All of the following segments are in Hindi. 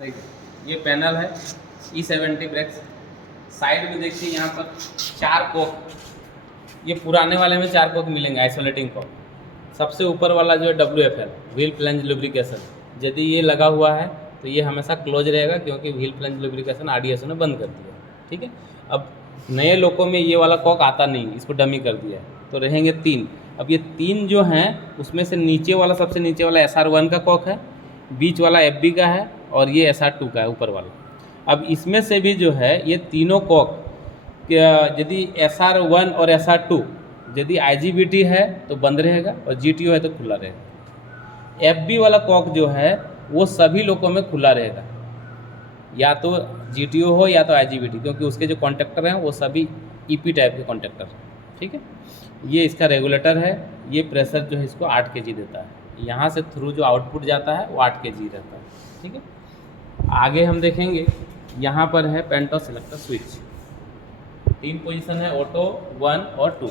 देखिए ये पैनल है E70 ब्रेक्स। साइड में देखिए यहाँ पर 4 कोक, ये पुराने वाले में 4 कोक मिलेंगे आइसोलेटिंग कोक। सबसे ऊपर वाला जो है WFL व्हील फ्लैंज लुब्रिकेशन, यदि ये लगा हुआ है तो ये हमेशा क्लोज रहेगा, क्योंकि व्हील फ्लैंज लुब्रिकेशन RDSO ने बंद कर दिया है। ठीक है, अब नए लोगों में ये वाला कॉक आता नहीं, इसको डमी कर दिया है, तो रहेंगे 3। अब ये 3 जो हैं उसमें से नीचे वाला, सबसे नीचे वाला SR1 का कॉक है, बीच वाला FB का है और ये SR2 का है ऊपर वाला। अब इसमें से भी जो है ये तीनों कॉक, यदि SR1 और SR2 यदि IGBT है तो बंद रहेगा और GTO है तो खुला रहेगा। FB वाला कॉक जो है वो सभी लोगों में खुला रहेगा, या तो GTO हो या तो IGBT, क्योंकि उसके जो कॉन्टेक्टर हैं वो सभी EP टाइप के कॉन्टेक्टर। ठीक है, ये इसका रेगुलेटर है। ये प्रेशर जो है इसको 8 kg देता है, यहाँ से थ्रू जो आउटपुट जाता है वो 8 kg रहता है। ठीक है, आगे हम देखेंगे यहाँ पर है पेंटो सेलेक्टर स्विच। 3 पोजीशन है, ऑटो 1 और 2,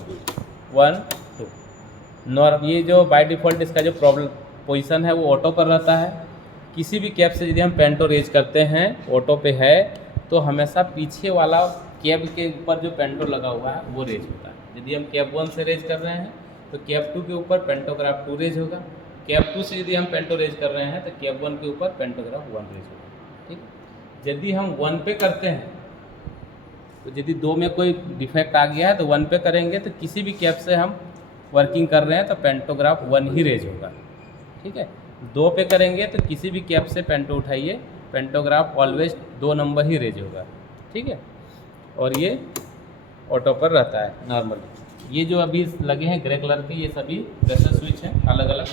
1 2 नॉर्म। ये जो बाय डिफ़ॉल्ट इसका जो पोजीशन है वो ऑटो पर रहता है। किसी भी कैब से यदि हम पेंटो रेज करते हैं, ऑटो पे है, तो हमेशा पीछे वाला कैब के ऊपर जो पेंटो लगा हुआ है वो रेज होता है। यदि हम कैब 1 से रेज कर रहे हैं तो कैब 2 के ऊपर पेंटोग्राफ 2 रेज होगा। कैब 2 से यदि हम पेंटो रेज कर रहे हैं तो कैब 1 के ऊपर पेंटोग्राफ 1 रेज होगा। ठीक, यदि हम 1 पे करते हैं तो यदि 2 में कोई डिफेक्ट आ गया है तो 1 पे करेंगे, तो किसी भी कैब से हम वर्किंग कर रहे हैं तो पेंटोग्राफ 1 ही रेज होगा। ठीक है, 2 पे करेंगे तो किसी भी कैब से पेंटो उठाइए, पेंटोग्राफ ऑलवेज 2 नंबर ही रेज होगा। ठीक है, और ये ऑटो पर रहता है नॉर्मली। ये जो अभी लगे हैं ग्रे कलर के, ये सभी प्रेशर स्विच हैं अलग अलग।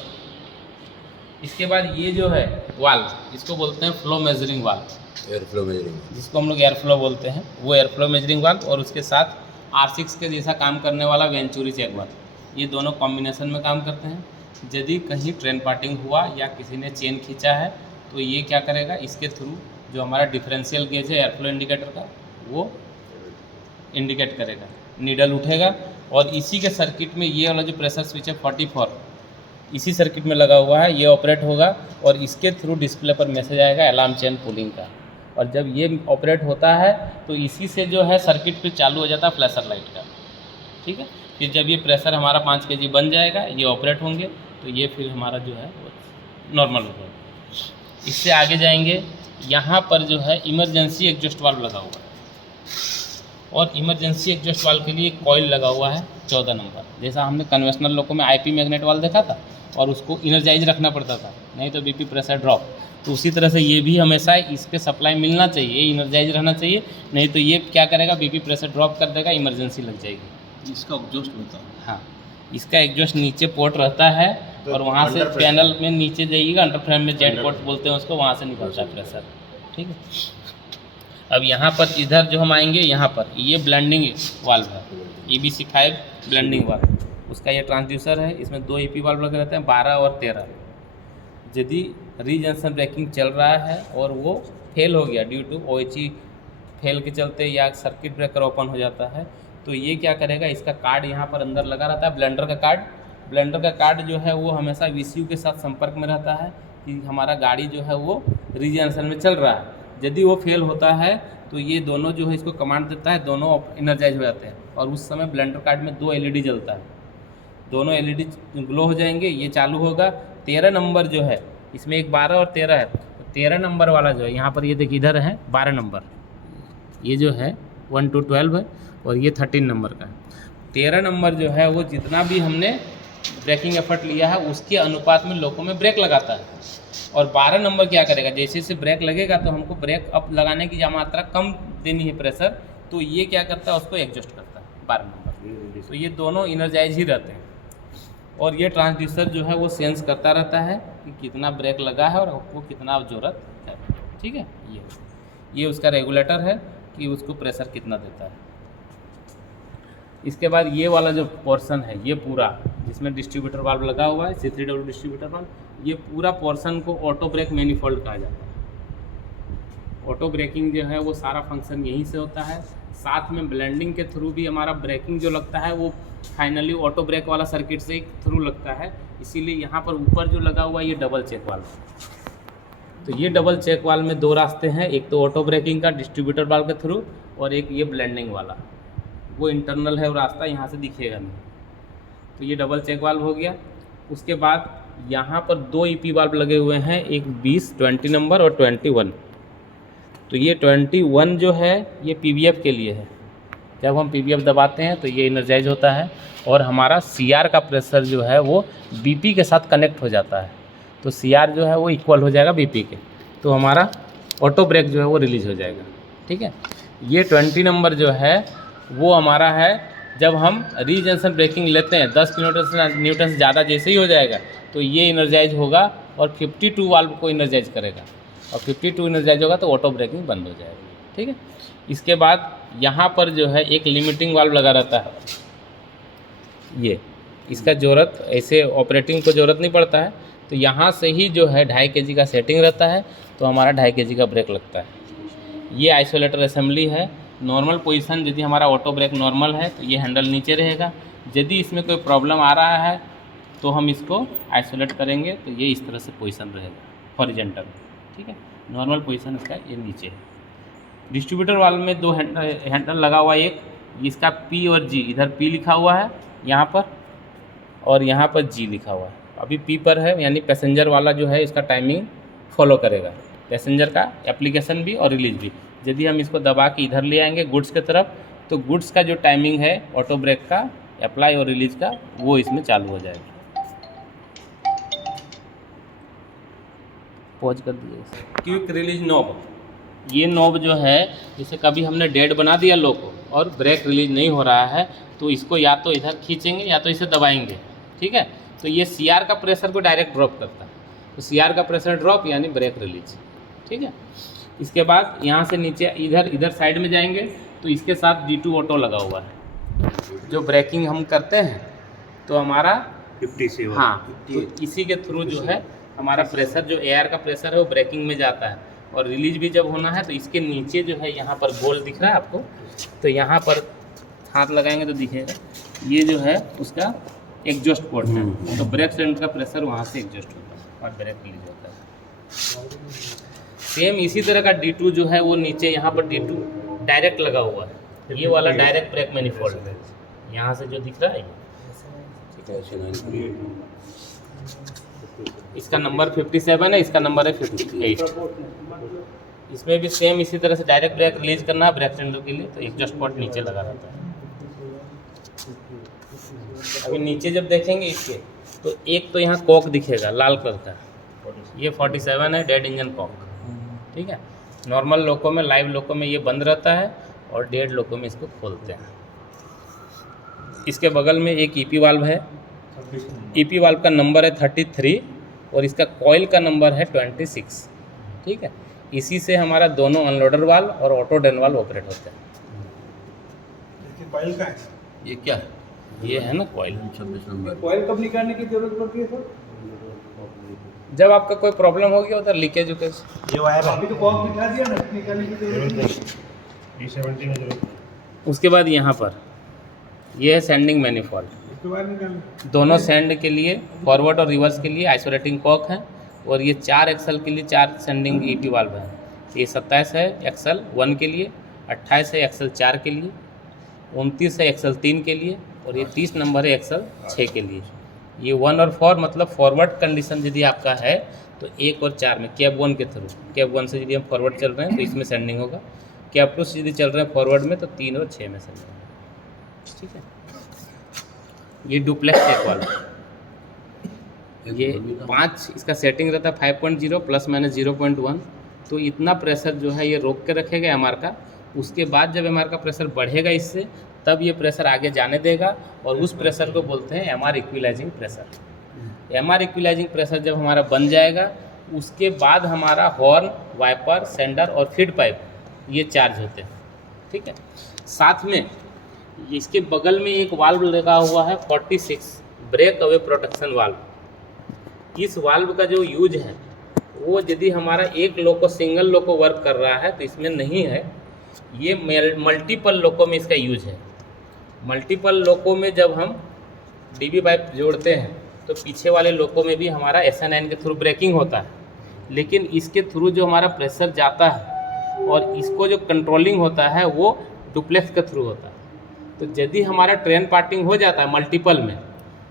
इसके बाद ये जो है वाल्व, इसको बोलते हैं flow measuring valve, air flow measuring, जिसको हम लोग एयर फ्लो बोलते हैं, वो एयर फ्लो मेजरिंग वाल्व, और उसके साथ R6 के जैसा काम करने वाला वेंचुरी चेक वाल्व। ये दोनों कॉम्बिनेशन में काम करते हैं। यदि कहीं ट्रेन पार्टिंग हुआ या किसी ने चेन खींचा है तो ये क्या करेगा, इसके थ्रू जो हमारा डिफरेंशियल गेज है एयर फ्लो इंडिकेटर का, वो इंडिकेट करेगा, नीडल उठेगा। और इसी के सर्किट में ये वाला जो प्रेशर स्विच है 44, इसी सर्किट में लगा हुआ है, ये ऑपरेट होगा और इसके थ्रू डिस्प्ले पर मैसेज आएगा अलार्म चेन पुलिंग का। और जब ये ऑपरेट होता है तो इसी से जो है सर्किट फिर चालू हो जाता है फ्लैशर लाइट का। ठीक है, फिर जब ये प्रेशर हमारा 5 kg बन जाएगा, ये ऑपरेट होंगे, तो ये फिर हमारा जो है नॉर्मल होगा। इससे आगे जाएंगे, यहाँ पर जो है इमरजेंसी एग्जॉस्ट वाल्व लगा हुआ है, और इमरजेंसी एग्जॉस्ट वाल्व के लिए कॉइल लगा हुआ है 14 नंबर। जैसा हमने कन्वेंशनल लोगों में IP मैग्नेट वाल्व देखा था और उसको इनर्जाइज रखना पड़ता था, नहीं तो BP प्रेशर ड्रॉप, तो उसी तरह से ये भी हमेशा इसके सप्लाई मिलना चाहिए, इनर्जाइज रहना चाहिए, नहीं तो ये क्या करेगा, BP प्रेशर ड्रॉप कर देगा, इमरजेंसी लग जाएगी। इसका एग्जॉस्ट होता है। हाँ, इसका एग्जॉस्ट नीचे पोर्ट रहता है तो और वहाँ से अंडर पैनल में नीचे जाइएगा, अंडर फ्रेम में जेट पोर्ट बोलते हैं उसको, वहाँ से निकलता है प्रेशर। ठीक है, अब यहाँ पर इधर जो हम आएंगे, यहाँ पर ये ब्लेंडिंग वाल्व है, EBC5 ब्लेंडिंग वाल्व, उसका ये ट्रांसड्यूसर है। इसमें 2 EP वाल्व लगे रहते हैं, 12 और 13। यदि रीजंक्शन ब्रेकिंग चल रहा है और वो फेल हो गया ड्यू टू OHE फेल के चलते, या सर्किट ब्रेकर ओपन हो जाता है, तो ये क्या करेगा, इसका कार्ड यहाँ पर अंदर लगा रहता है, ब्लेंडर का कार्ड। ब्लेंडर का कार्ड जो है वो हमेशा VCU के साथ संपर्क में रहता है कि हमारा गाड़ी जो है वो रीजंक्शन में चल रहा है। यदि वो फेल होता है तो ये दोनों जो है इसको कमांड देता है, दोनों इनर्जाइज हो जाते हैं, और उस समय ब्लेंडर कार्ड में 2 LED जलता है, दोनों LED ग्लो हो जाएंगे, ये चालू होगा। 13 नंबर जो है, इसमें एक 12 और 13 है, तो 13 नंबर वाला जो है यहाँ पर, ये देखिए इधर है 12 नंबर, ये जो है 1 to 12 है, और ये 13 नंबर का है। 13 नंबर जो है वो जितना भी हमने ब्रेकिंग एफर्ट लिया है उसके अनुपात में लोगों में ब्रेक लगाता है। और 12 नंबर क्या करेगा, जैसे जैसे ब्रेक लगेगा तो हमको ब्रेक अप लगाने की मात्रा कम देनी है प्रेशर, तो ये क्या करता है, उसको एडजस्ट करता है 12 नंबर। तो ये दोनों इनर्जाइज ही रहते हैं, और ये ट्रांसड्यूसर जो है वो सेंस करता रहता है कि कितना ब्रेक लगा है और आपको कितना ज़रूरत है। ठीक है, ये उसका रेगुलेटर है कि उसको प्रेशर कितना देता है। इसके बाद ये वाला जो पोर्शन है, ये पूरा जिसमें डिस्ट्रीब्यूटर वाल्व लगा हुआ है, C3W डिस्ट्रीब्यूटर वाल्व, ये पूरा पोर्शन को ऑटो ब्रेक मैनिफोल्ड कहा जाता है। ऑटो ब्रेकिंग जो है वो सारा फंक्शन यहीं से होता है। साथ में ब्लेंडिंग के थ्रू भी हमारा ब्रेकिंग जो लगता है वो फाइनली ऑटो ब्रेक वाला सर्किट से थ्रू लगता है, इसीलिए यहाँ पर ऊपर जो लगा हुआ है ये डबल चेक वाल्व। तो ये डबल चेक वाल्व में दो रास्ते हैं, एक तो ऑटो ब्रेकिंग का डिस्ट्रीब्यूटर वाल्व के थ्रू, और एक ये ब्लेंडिंग वाला, वो इंटरनल है, वो रास्ता यहाँ से दिखेगा नहीं। तो ये डबल चेक वाल्व हो गया। उसके बाद यहाँ पर दो ईपी वाल्व लगे हुए हैं, एक 20 नंबर और 21। तो ये 21 जो है ये पीवीएफ के लिए है। जब हम पीवीएफ दबाते हैं तो ये इनर्जाइज होता है और हमारा सीआर का प्रेशर जो है वो बीपी के साथ कनेक्ट हो जाता है। तो सीआर जो है वो इक्वल हो जाएगा बीपी के, तो हमारा ऑटो ब्रेक जो है वो रिलीज हो जाएगा। ठीक है। ये 20 नंबर जो है वो हमारा है जब हम रीजंक्शन ब्रेकिंग लेते हैं 10 न्यूटन से ज़्यादा जैसे ही हो जाएगा तो ये इनर्जाइज होगा और 52 वाल्व को इनर्जाइज करेगा, और 52 इनर्जाइज होगा तो ऑटो ब्रेकिंग बंद हो जाएगी। ठीक है। इसके बाद यहाँ पर जो है एक लिमिटिंग वाल्व लगा रहता है, ये इसका ज़रूरत ऐसे ऑपरेटिंग को ज़रूरत नहीं पड़ता है। तो यहाँ से ही जो है 2.5 kg का सेटिंग रहता है, तो हमारा 2.5 kg का ब्रेक लगता है। ये आइसोलेटर असेंबली है। नॉर्मल पोजीशन यदि हमारा ऑटो ब्रेक नॉर्मल है तो ये हैंडल नीचे रहेगा। यदि इसमें कोई प्रॉब्लम आ रहा है तो हम इसको आइसोलेट करेंगे, तो ये इस तरह से पोजीशन रहेगा हॉरिजॉन्टल। ठीक है। नॉर्मल पोजीशन इसका ये नीचे है। डिस्ट्रीब्यूटर वाल्व में दो हैंडल लगा हुआ है, एक इसका पी और जी, इधर पी लिखा हुआ है यहाँ पर और यहाँ पर जी लिखा हुआ है। अभी पी पर है, यानी पैसेंजर वाला जो है इसका टाइमिंग फॉलो करेगा, पैसेंजर का एप्लीकेशन भी और रिलीज भी। यदि हम इसको दबा के इधर ले आएंगे गुड्स की तरफ, तो गुड्स का जो टाइमिंग है ऑटो ब्रेक का अप्लाई और रिलीज का, वो इसमें चालू हो जाएगा। पॉज कर दीजिए। क्विक रिलीज नॉब, ये नॉब जो है जैसे कभी हमने डेड बना दिया लो को और ब्रेक रिलीज नहीं हो रहा है तो इसको या तो इधर खींचेंगे या तो इसे दबाएंगे। ठीक है। तो ये सीआर का प्रेशर को डायरेक्ट ड्रॉप करता है, तो सीआर का प्रेशर ड्रॉप यानी ब्रेक रिलीज। ठीक है। इसके बाद यहाँ से नीचे इधर साइड में जाएंगे तो इसके साथ D2 ऑटो लगा हुआ है। जो ब्रेकिंग हम करते हैं तो हमारा 50 से हाँ, तो इसी के थ्रू जो है हमारा प्रेशर, जो एयर का प्रेशर है वो ब्रेकिंग में जाता है, और रिलीज भी जब होना है तो इसके नीचे जो है यहाँ पर गोल दिख रहा है आपको, तो यहाँ पर हाथ लगाएंगे तो दिखेगा, ये जो है उसका एग्जॉस्ट पोर्ट है। तो ब्रेक सिलेंडर का प्रेशर वहाँ से एग्जॉस्ट होता है और ब्रेक रिलीज होता है। सेम इसी तरह का D2 जो है वो नीचे यहाँ पर D2 डायरेक्ट लगा हुआ है। ये वाला डायरेक्ट ब्रेक मैनिफोल्ड है, यहाँ से जो दिख रहा है। इसका नंबर 57 है, इसका नंबर है 58। इसमें भी सेम इसी तरह से डायरेक्ट ब्रेक रिलीज करना है ब्रेक सिलेंडर के लिए, तो एग्जॉस्ट पोर्ट नीचे लगा रहता है। अभी नीचे जब देखेंगे इसके तो एक तो यहाँ कॉक दिखेगा लाल कलर का, ये 47 है डेड इंजन कॉक। ठीक है। नॉर्मल लोको में, लाइव लोको में ये बंद रहता है और डेड लोको में इसको खोलते हैं। इसके बगल में एक ईपी वाल्व है, ईपी वाल्व का नंबर है 33 और इसका कॉइल का नंबर है 26। ठीक है। इसी से हमारा दोनों अनलोडर वाल्व और ऑटो डन वाल्व ऑपरेट होते हैं। कॉइल का है ये क्या है? ये है ना कॉइल। 26 नंबर। कॉइल कब निकालने की जरूरत पड़ती है सर? जब आपका कोई प्रॉब्लम होगी उधर लीकेज उकेज। ये वायर अभी तो कॉक दिखा दिया ना, निकालने की जरूरत नहीं। E70 में जरूरत। उसके बाद यहाँ पर ये है सेंडिंग मैनिफोल्ड, दोनों सेंड के लिए, फॉरवर्ड और रिवर्स के लिए आइसोलेटिंग कॉक है, और ये 4 एक्सल के लिए 4 सेंडिंग ईपी वाल्व है। ये 27 है एक्सल 1 के लिए, 28 है एक्सल 4 के लिए, 29 है एक्सल 3 के लिए, और ये 30 नंबर है एक्सल 6 के लिए। ये 1 और 4 मतलब फॉरवर्ड कंडीशन यदि आपका है तो 1 और 4 में कैब 1 के थ्रू, कैब 1 से यदि हम फॉरवर्ड चल रहे हैं तो इसमें सेंडिंग होगा, कैब 2 से यदि चल रहे हैं फॉरवर्ड में तो 3 और 6 में सेंडिंग होगा। ठीक है। ये डुप्लेक्स चेक वाल्व, ये 5 इसका सेटिंग रहता है 5.0 प्लस माइनस 0.1। तो इतना प्रेशर जो है ये रोक के रखेगा एमआर का। उसके बाद जब एमआर का प्रेशर बढ़ेगा इससे, तब ये प्रेशर आगे जाने देगा, और उस प्रेशर को बोलते हैं MR equalising pressure. MR equalising pressure जब हमारा बन जाएगा, उसके बाद हमारा हॉर्न, वाइपर, सेंडर और फीड पाइप ये चार्ज होते हैं। ठीक है। साथ में इसके बगल में एक वाल्व लगा हुआ है 46 ब्रेक अवे प्रोटेक्शन वाल्व। इस वाल्व का जो यूज है वो यदि हमारा एक लोको, सिंगल लोको वर्क कर रहा है तो इसमें नहीं है, ये मल्टीपल लोको में इसका यूज है। मल्टीपल लोको में जब हम डीबी पाइप जोड़ते हैं तो पीछे वाले लोको में भी हमारा SN9 के थ्रू ब्रेकिंग होता है। लेकिन इसके थ्रू जो हमारा प्रेशर जाता है और इसको जो कंट्रोलिंग होता है वो डुप्लेक्स के थ्रू होता है। तो यदि हमारा ट्रेन पार्टिंग हो जाता है मल्टीपल में,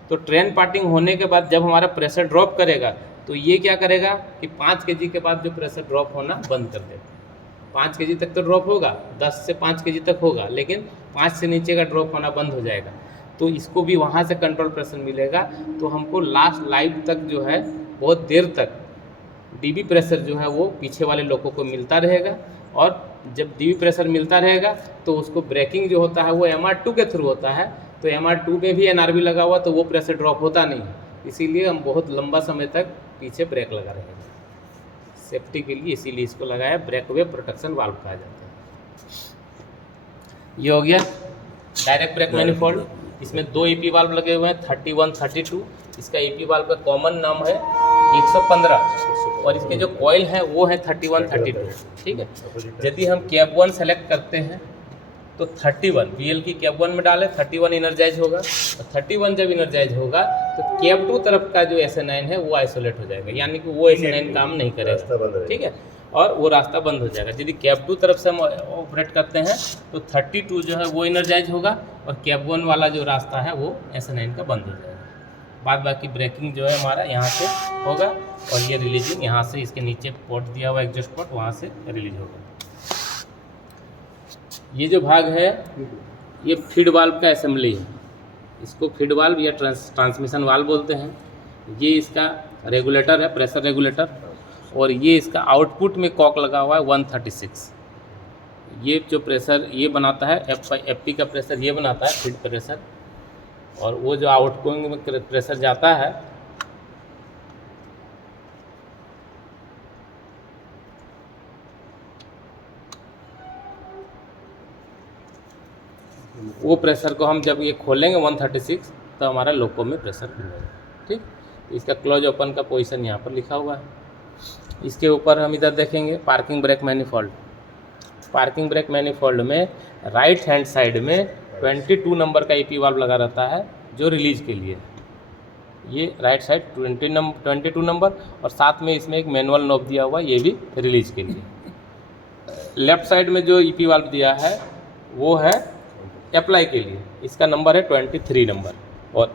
तो ट्रेन पार्टिंग होने के बाद जब हमारा प्रेशर ड्रॉप करेगा तो ये क्या करेगा कि 5 kg के बाद जो प्रेशर ड्रॉप होना बंद कर देगा। 5 kg तक तो ड्रॉप होगा, 10 से 5 kg तक होगा, लेकिन 5 से नीचे का ड्रॉप होना बंद हो जाएगा। तो इसको भी वहाँ से कंट्रोल प्रेशर मिलेगा। तो हमको लास्ट लाइफ तक जो है बहुत देर तक डीबी प्रेशर जो है वो पीछे वाले लोगों को मिलता रहेगा। और जब डीबी प्रेशर मिलता रहेगा तो उसको ब्रेकिंग जो होता है वो MR2 के थ्रू होता है। तो MR2 में भी NRB लगा हुआ तो वो प्रेशर ड्रॉप होता नहीं, इसीलिए हम बहुत लंबा समय तक पीछे ब्रेक लगा रहेगा सेफ्टी के लिए, इसीलिए इसको लगाया ब्रेकवे प्रोटेक्शन वाल्व कहा जाता है। ये हो गया डायरेक्ट ब्रेक मैनिफोल्ड। इसमें 2 EP वाल्व लगे हुए हैं 31, 32। इसका EP वाल्व का कॉमन नाम है 115 और इसके जो कॉइल हैं वो है 31, 32। ठीक है, यदि हम कैप 1 सेलेक्ट करते हैं तो 31 BL की कैप 1 में डालें, 31 इनर्जाइज होगा। और 31 जब इनर्जाइज होगा तो कैप 2 तरफ का जो SN9 है वो आइसोलेट हो जाएगा, यानी कि वो SN9 काम नहीं करेगा। ठीक है, और वो रास्ता बंद हो जाएगा। यदि कैप 2 तरफ से हम ऑपरेट करते हैं तो 32 जो है वो इनर्जाइज होगा और कैप 1 वाला जो रास्ता है वो SN9 का बंद हो जाएगा। बाद बाकी ब्रेकिंग जो है हमारा यहाँ से होगा और ये रिलीजिंग यहाँ से, इसके नीचे पोर्ट दिया हुआ एग्जॉस्ट पोर्ट, वहाँ से रिलीज होगा। ये जो भाग है ये फीड वाल्व का असेंबली है। इसको फीड वाल्व या ट्रांसमिशन वाल्व बोलते हैं। ये इसका रेगुलेटर है, प्रेशर रेगुलेटर, और ये इसका आउटपुट में कॉक लगा हुआ है 136। ये जो प्रेशर ये बनाता है FP का प्रेशर ये बनाता है फीड प्रेशर, और वो जो आउटगोइंग में प्रेशर जाता है वो प्रेशर को हम जब ये खोलेंगे 136 तो हमारा लोको में प्रेशर मिलेगा। ठीक, इसका क्लोज ओपन का पोजीशन यहाँ पर लिखा हुआ है। इसके ऊपर हम इधर देखेंगे parking brake manifold. Parking brake manifold में राइट हैंड साइड में 22 नंबर का EP वाल्व लगा रहता है जो रिलीज के लिए। ये राइट साइड 22 नंबर, और साथ में इसमें एक मैनुअल नॉब दिया हुआ है, ये भी रिलीज के लिए। लेफ्ट साइड में जो EP वाल्व दिया है वो है अप्लाई के लिए, इसका नंबर है 23 नंबर, और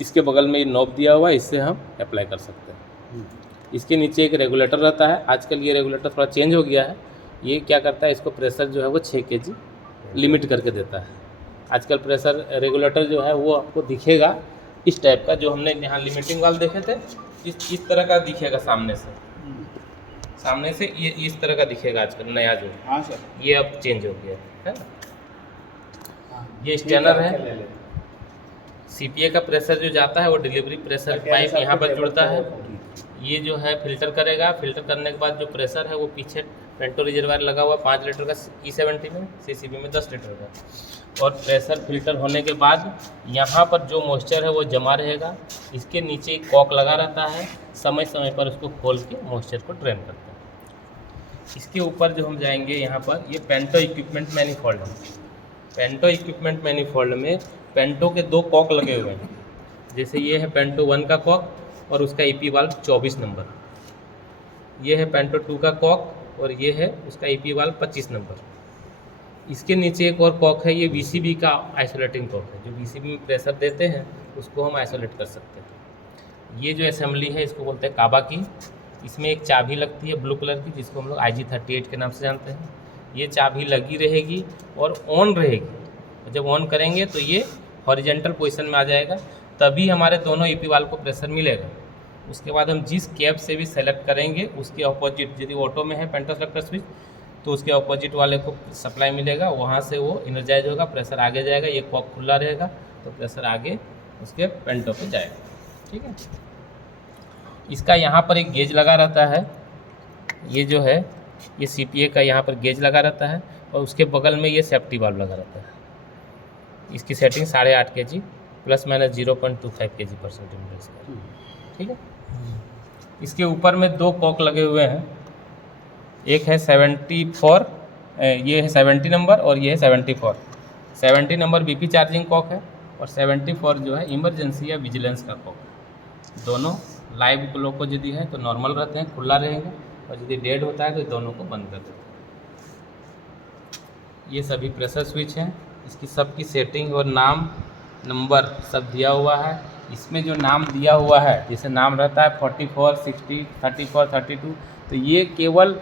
इसके बगल में ये नॉब दिया हुआ है, इससे हम अप्लाई कर सकते हैं। इसके नीचे एक रेगुलेटर रहता है। आजकल ये रेगुलेटर थोड़ा चेंज हो गया है। ये क्या करता है, इसको प्रेशर जो है वो 6 kg लिमिट करके देता है। आजकल प्रेशर रेगुलेटर जो है वो आपको दिखेगा इस टाइप का, जो हमने यहाँ लिमिटिंग वाल्व देखे थे इस तरह का दिखेगा सामने से ये इस तरह का दिखेगा आजकल नया जो। हाँ सर, ये अब चेंज हो गया है ना। ये स्टैनर है। CPA का प्रेशर जो जाता है वो डिलीवरी प्रेशर पाइप यहाँ पर जुड़ता है। ये जो है फिल्टर करेगा, फिल्टर करने के बाद जो प्रेशर है वो पीछे पेंटो रिजर्वायर लगा हुआ 5 लीटर का E70 में, CCB में 10 लीटर का। और प्रेशर फिल्टर होने के बाद यहाँ पर जो मॉइस्चर है वो जमा रहेगा। इसके नीचे एक कॉक लगा रहता है, समय समय पर उसको खोल के मॉइस्चर को ड्रेन करता है। इसके ऊपर जो हम जाएंगे यहाँ पर ये पेंटो इक्विपमेंट मैनिफोल्ड है। पेंटो इक्विपमेंट मैनिफोल्ड में पेंटो के 2 कॉक लगे हुए हैं। जैसे ये है पेंटो 1 का कॉक और उसका EP वाल्व 24 नंबर। ये है पेंटो 2 का कॉक और ये है उसका EP वाल्व 25 नंबर। इसके नीचे एक और कॉक है, ये VCB का आइसोलेटिंग कॉक है। जो VCB में प्रेशर देते हैं उसको हम आइसोलेट कर सकते हैं। ये जो असेंबली है इसको बोलते हैं काबा की। इसमें एक चाबी लगती है ब्लू कलर की, जिसको हम लोग IG38 के नाम से जानते हैं। ये चाबी लगी रहेगी और ऑन रहेगी। जब ऑन करेंगे तो ये हॉरिजेंटल पोजीशन में आ जाएगा, तभी हमारे दोनों EP वाल्व को प्रेशर मिलेगा। उसके बाद हम जिस कैप से भी सेलेक्ट करेंगे उसके अपोजिट, यदि ऑटो में है पेंटो सेलेक्टर स्विच तो उसके अपोजिट वाले को सप्लाई मिलेगा, वहाँ से वो इनर्जाइज होगा, प्रेशर आगे जाएगा। ये कॉक खुला रहेगा तो प्रेशर आगे उसके पेंटो पे जाएगा। ठीक है, इसका यहाँ पर एक गेज लगा रहता है। ये जो है ये CPA का यहाँ पर गेज लगा रहता है और उसके बगल में ये सेफ्टी वाल्व लगा रहता है। इसकी सेटिंग 8.5 kg ± 0.25 kg पर सेंटीमीटर स्क्वायर। ठीक है, इसके ऊपर में 2 कॉक लगे हुए हैं। एक है 74, ये है 70 नंबर और ये है 74। 70 नंबर BP चार्जिंग कॉक है और 74 जो है इमरजेंसी या विजिलेंस का कॉक। दोनों लाइव क्लॉक को यदि है तो नॉर्मल रहते हैं, खुला रहेगा, और यदि डेड होता है तो दोनों को बंद कर देते हैं। ये सभी प्रेशर स्विच हैं, इसकी सबकी सेटिंग और नाम नंबर सब दिया हुआ है। इसमें जो नाम दिया हुआ है, जैसे नाम रहता है 44, 60, 34, 32, तो ये केवल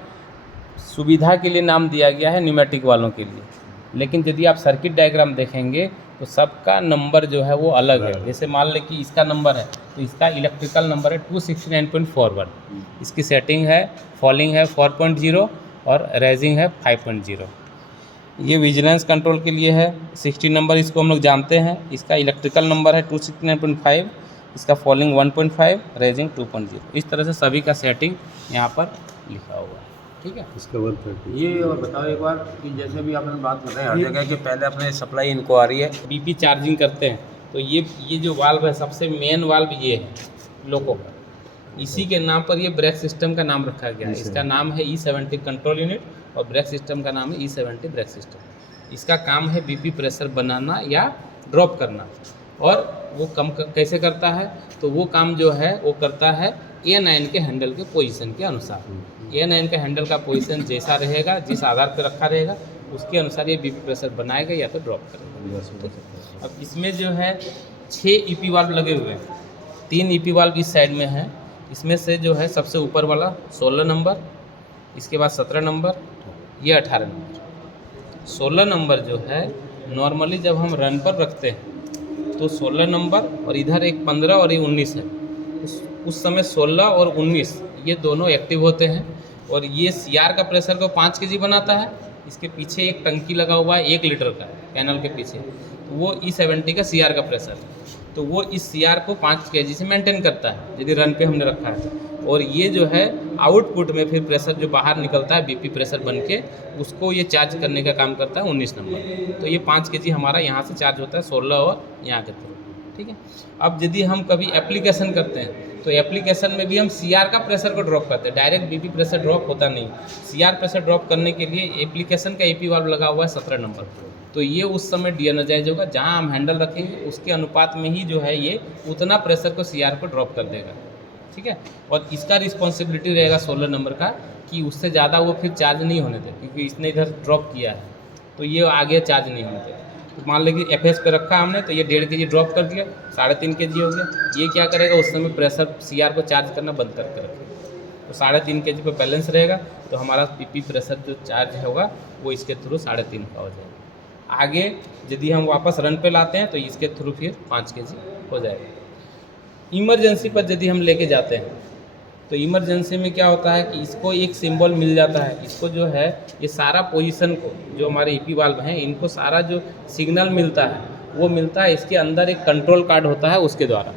सुविधा के लिए नाम दिया गया है न्यूमेटिक वालों के लिए। लेकिन यदि आप सर्किट डायग्राम देखेंगे तो सबका नंबर जो है वो अलग है। जैसे मान लें कि इसका नंबर है तो इसका इलेक्ट्रिकल नंबर है 269.41, इसकी सेटिंग है फॉलिंग है 4.0 और रेजिंग है 5.0। ये विजिलेंस कंट्रोल के लिए है 60 नंबर, इसको हम लोग जानते हैं। इसका इलेक्ट्रिकल नंबर है 269.5, इसका फॉलिंग 1.5, रेजिंग 2.0। इस तरह से सभी का सेटिंग यहाँ पर लिखा हुआ है, ठीक है। इसका 130। ये और बताओ एक बार कि जैसे भी आपने बात बताई हर जगह कि पहले अपने सप्लाई इनको आ रही है, बीपी चार्जिंग करते हैं तो ये जो वाल्व है सबसे मेन वाल्व ये है लोको का, इसी के नाम पर ये ब्रेक सिस्टम का नाम रखा गया है। इसका नाम है E70 कंट्रोल यूनिट और ब्रेक सिस्टम का नाम है E70 ब्रेक सिस्टम। इसका काम है बीपी प्रेशर बनाना या ड्रॉप करना, और वो कैसे करता है, तो वो काम जो है वो करता है A9 के हैंडल के पोजीशन के अनुसार। A9 का हैंडल का पोजीशन जैसा रहेगा, जिस आधार पर रखा रहेगा, उसके अनुसार ये बीपी प्रेशर बनाएगा या तो ड्रॉप करेगा। अब इसमें जो है 6 EP वाल्व लगे हुए हैं, 3 EP वाल्व इस साइड में है। इसमें से जो है सबसे ऊपर वाला 16 नंबर, इसके बाद 17 नंबर, ये 18 नंबर। 16 नंबर जो है नॉर्मली जब हम रन पर रखते हैं तो 16 नंबर और इधर एक 15 और ये 19 है। उस समय 16 और 19 ये दोनों एक्टिव होते हैं, और ये CR का प्रेशर को 5 kg बनाता है। इसके पीछे एक टंकी लगा हुआ है 1 लीटर का, पैनल के पीछे, तो वो E70 का CR का प्रेशर है। तो वो इस CR को 5 kg से मेंटेन करता है यदि रन पे हमने रखा है। और ये जो है आउटपुट में फिर प्रेशर जो बाहर निकलता है बीपी प्रेशर बन के, उसको ये चार्ज करने का काम करता है 19 नंबर। तो ये 5 kg हमारा यहाँ से चार्ज होता है 16 और यहाँ के थ्रू, ठीक है। अब यदि हम कभी एप्लीकेशन करते हैं तो एप्लीकेशन में भी हम CR का प्रेशर को ड्रॉप करते हैं, डायरेक्ट बीपी प्रेशर ड्रॉप होता नहीं। CR प्रेशर ड्रॉप करने के लिए एप्लीकेशन का EP वाल्व लगा हुआ है 17 नंबर, तो ये उस समय डीएनर्जाइज होगा। जहाँ हम हैंडल रखेंगे उसके अनुपात में ही जो है ये उतना प्रेशर को CR को ड्रॉप कर देगा, ठीक है। और इसका रिस्पॉन्सिबिलिटी रहेगा 16 नंबर का कि उससे ज़्यादा वो फिर चार्ज नहीं होने दे, क्योंकि इसने इधर ड्रॉप किया है तो ये आगे चार्ज नहीं होने दे। तो मान लीजिए FS पे रखा हमने तो ये 1.5 kg ड्रॉप कर दिया, 3.5 kg हो गया। ये क्या करेगा, उस समय प्रेशर CR को चार्ज करना बंद करके रखेगा, तो 3.5 kg पे बैलेंस रहेगा। तो हमारा बीपी प्रेशर जो चार्ज होगा वो इसके थ्रू 3.5 का हो जाएगा। आगे यदि हम वापस रन पे लाते हैं तो इसके थ्रू फिर 5 kg हो जाएगा। इमरजेंसी पर यदि हम लेके जाते हैं तो इमरजेंसी में क्या होता है कि इसको एक सिंबल मिल जाता है। इसको जो है ये सारा पोजीशन को, जो हमारे EP वाल्व हैं, इनको सारा जो सिग्नल मिलता है वो मिलता है इसके अंदर एक कंट्रोल कार्ड होता है उसके द्वारा।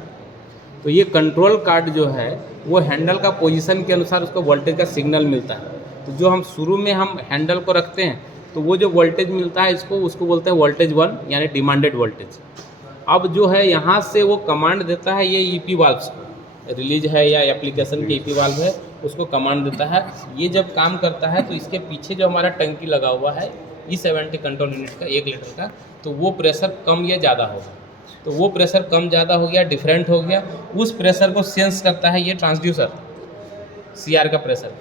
तो ये कंट्रोल कार्ड जो है वो हैंडल का पोजीशन के अनुसार उसको वोल्टेज का सिग्नल मिलता है। तो जो हम शुरू में हम हैंडल को रखते हैं तो वो जो वोल्टेज मिलता है उसको बोलते हैं वोल्टेज 1, यानी डिमांडेड वोल्टेज। अब जो है यहाँ से वो कमांड देता है ये EP वाल्व्स को, रिलीज है या एप्लीकेशन के EP वाल्व है उसको कमांड देता है। ये जब काम करता है तो इसके पीछे जो हमारा टंकी लगा हुआ है E70 कंट्रोल यूनिट का 1 लीटर का, तो वो प्रेशर कम या ज़्यादा होगा। तो वो प्रेशर कम ज़्यादा हो गया, डिफरेंट हो गया, उस प्रेशर को सेंस करता है ये ट्रांसड्यूसर CR का प्रेशर,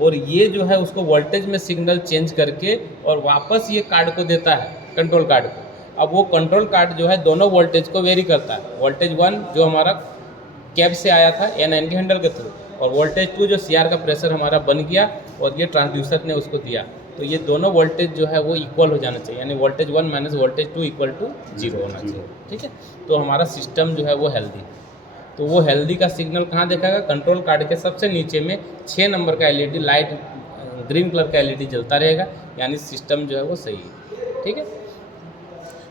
और ये जो है उसको वोल्टेज में सिग्नल चेंज करके और वापस ये कार्ड को देता है, कंट्रोल कार्ड को। अब वो कंट्रोल कार्ड जो है दोनों वोल्टेज को वेरी करता है। वोल्टेज 1 जो हमारा कैब से आया था A9 के हैंडल के थ्रू, और वोल्टेज 2 जो CR का प्रेशर हमारा बन गया और ये ट्रांसड्यूसर ने उसको दिया। तो ये दोनों वोल्टेज जो है वो इक्वल हो जाना चाहिए, यानी voltage 1 minus voltage 2 equal to 0 होना चाहिए, ठीक है। तो हमारा सिस्टम जो है वो हेल्दी। तो वो हेल्दी का सिग्नल कहाँ देखाएगा, कंट्रोल कार्ड के सबसे नीचे में 6 नंबर का LED लाइट ग्रीन कलर का LED जलता रहेगा, यानी सिस्टम जो है वो सही है, ठीक है।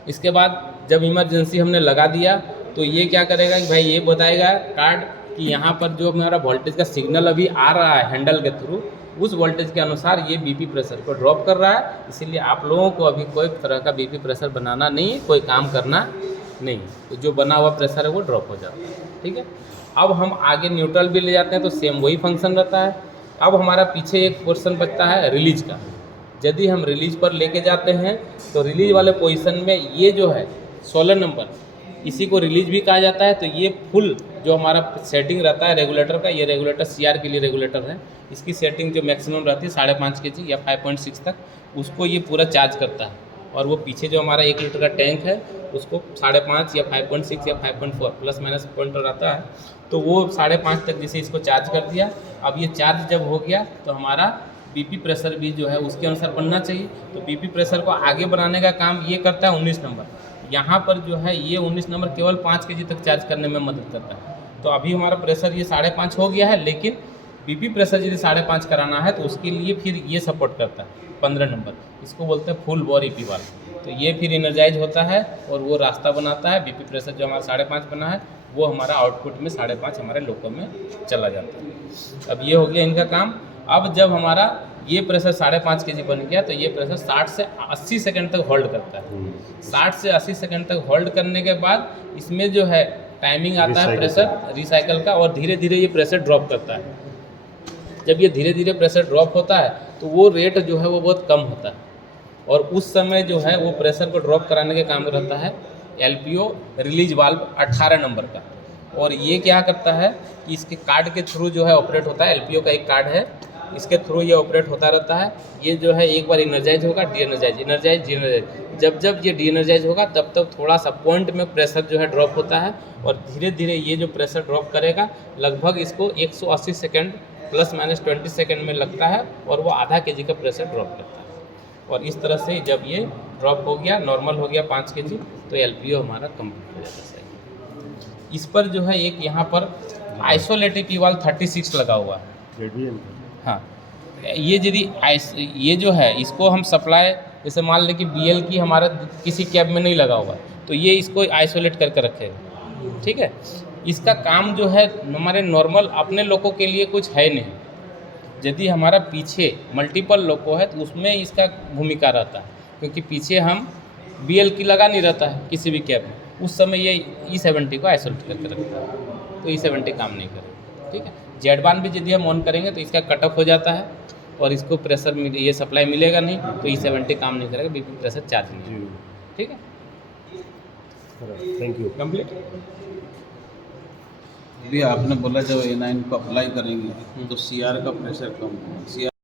इसके बाद जब इमरजेंसी हमने लगा दिया तो ये क्या करेगा कि भाई ये बताएगा कार्ड कि यहाँ पर जो हमारा वोल्टेज का सिग्नल अभी आ रहा है हैंडल के थ्रू, उस वोल्टेज के अनुसार ये बीपी प्रेशर को ड्रॉप कर रहा है। इसीलिए आप लोगों को अभी कोई तरह का बीपी प्रेशर बनाना नहीं है, कोई काम करना नहीं, तो जो बना हुआ प्रेशर है वो ड्रॉप हो जाता है, ठीक है। अब हम आगे न्यूट्रल भी ले जाते हैं तो सेम वही फंक्शन रहता है। अब हमारा पीछे एक पोर्शन बचता है रिलीज का। यदि हम रिलीज पर लेके जाते हैं तो रिलीज वाले पोजीशन में ये जो है 16 नंबर, इसी को रिलीज भी कहा जाता है। तो ये फुल जो हमारा सेटिंग रहता है रेगुलेटर का, ये रेगुलेटर CR के लिए रेगुलेटर है, इसकी सेटिंग जो मैक्सिमम रहती है 5.5 kg या 5.6 तक, उसको ये पूरा चार्ज करता है। और वो पीछे जो हमारा 1 लीटर का टैंक है उसको 5.5 या 5.6 या 5.4 प्लस माइनस पॉइंट रहता है, तो वो 5.5 तक जैसे इसको चार्ज कर दिया। अब ये चार्ज जब हो गया तो हमारा BP प्रेशर भी जो है उसके अनुसार बनना चाहिए। तो BP प्रेशर को आगे बढ़ाने का काम ये करता है 19 नंबर। यहाँ पर जो है ये 19 नंबर केवल 5 kg तक चार्ज करने में मदद करता है। तो अभी हमारा प्रेशर ये 5.5 हो गया है, लेकिन BP प्रेशर यदि 5.5 कराना है तो उसके लिए फिर ये सपोर्ट करता है 15 नंबर, इसको बोलते हैं फुल बोर EP वाल्व। तो ये फिर इनर्जाइज होता है और वो रास्ता बनाता है। BP प्रेशर जो हमारा 5.5 बना है वो हमारा आउटपुट में 5.5 हमारे लोको में चला जाता है। अब ये हो गया इनका काम। अब जब हमारा ये प्रेशर 5.5 kg बन गया तो ये प्रेशर 60 से 80 सेकंड तक होल्ड करता है। 60 से 80 सेकंड तक होल्ड करने के बाद इसमें जो है टाइमिंग आता है प्रेशर रिसाइकल का, और धीरे धीरे ये प्रेशर ड्रॉप करता है। जब ये धीरे धीरे प्रेशर ड्रॉप होता है तो वो रेट जो है वो बहुत कम होता है, और उस समय जो है वो प्रेशर को ड्रॉप कराने के काम रहता है LPO रिलीज वाल्व 18 नंबर का। और ये क्या करता है कि इसके कार्ड के थ्रू जो है ऑपरेट होता है। LPO का एक कार्ड है, इसके थ्रू ये ऑपरेट होता रहता है। ये जो है एक बार इनर्जाइज होगा, डीएनर्जाइज, इनर्जाइज, डीएनर्जाइज। जब ये डीएनर्जाइज होगा तब थोड़ा सा पॉइंट में प्रेशर जो है ड्रॉप होता है, और धीरे धीरे ये जो प्रेशर ड्रॉप करेगा लगभग इसको 180 सेकेंड प्लस माइनस 20 सेकेंड में लगता है, और वो आधा kg का प्रेशर ड्रॉप करता है। और इस तरह से जब ये ड्रॉप हो गया, नॉर्मल हो गया 5 kg, तो LPO हमारा कंप्लीट हो जाता है। सही। इस पर जो है एक यहाँ पर आइसोलेटिव EP वाल्व 36 लगा हुआ है। हाँ, ये जो है इसको हम सप्लाई, जैसे मान लें कि BL की हमारा किसी कैब में नहीं लगा हुआ, तो ये इसको आइसोलेट करके रखेगा। ठीक है, इसका काम जो है हमारे नॉर्मल अपने लोगों के लिए कुछ है नहीं। यदि हमारा पीछे मल्टीपल लोको है तो उसमें इसका भूमिका रहता है, क्योंकि पीछे हम BL की लगा नहीं रहता है किसी भी कैब में, उस समय ये E70 को आइसोलेट करके रखता है, तो E70 काम नहीं करेगा। ठीक है, Z1 भी यदि हम ऑन करेंगे तो इसका कट ऑफ हो जाता है और इसको प्रेशर ये सप्लाई मिलेगा नहीं, तो E70 काम नहीं करेगा, BP प्रेशर चार्ज नहीं होगा। ठीक है, थैंक यू। कंप्लीट। अभी आपने बोला जब A9 को अप्लाई करेंगे तो CR का प्रेशर कम होगा। CR